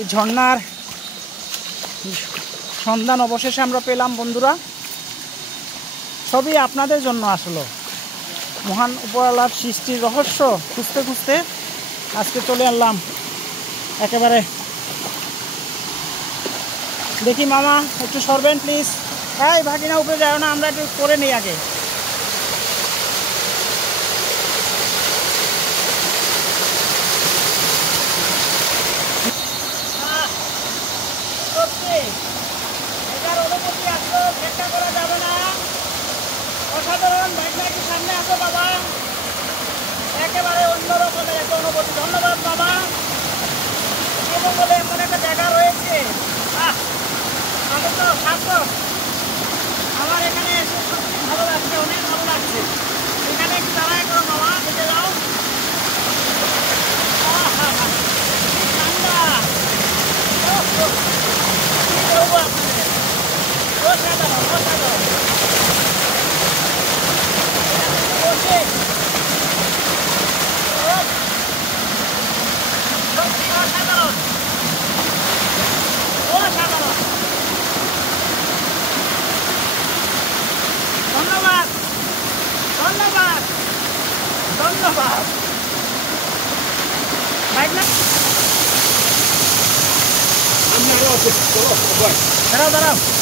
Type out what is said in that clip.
এই ঝর্ণার সন্ধান অবশেষে আমরা পেলাম বন্ধুরা। সবই আপনাদের জন্য আসলো। মহান উপরওয়ালার সৃষ্টির রহস্য খুঁজতে খুঁজতে আজকে চলে এলাম একেবারে। দেখি মামা একটু সরবেন প্লিজ। এই ভাগিনা উপরে যাও না, আমরা একটু করে নিই আগে। এটার অনুমতি আসলো, চেষ্টা করা যাবে না। অসাধারণ ভাগনাকে সামনে আসো বাবা, একেবারে অন্যরকমের একটা অনুভূতি। ধন্যবাদ বাবা। এবং বলে এমন একটা জায়গা রয়েছে, আমি তো সার্থক। আমার এখানে এসে সত্যি ভালো লাগছে, অনেক ভালো লাগছে। এখানে একটু দাঁড়ায় করো বাবা, দেখে যাও। ঠান্ডা অসাধারণ অসাধারণ। বসে সত্যি অসাধারণ অসাধারণ। ধন্যবাদ ধন্যবাদ ধন্যবাদ। দাঁড়াও দাঁড়াও।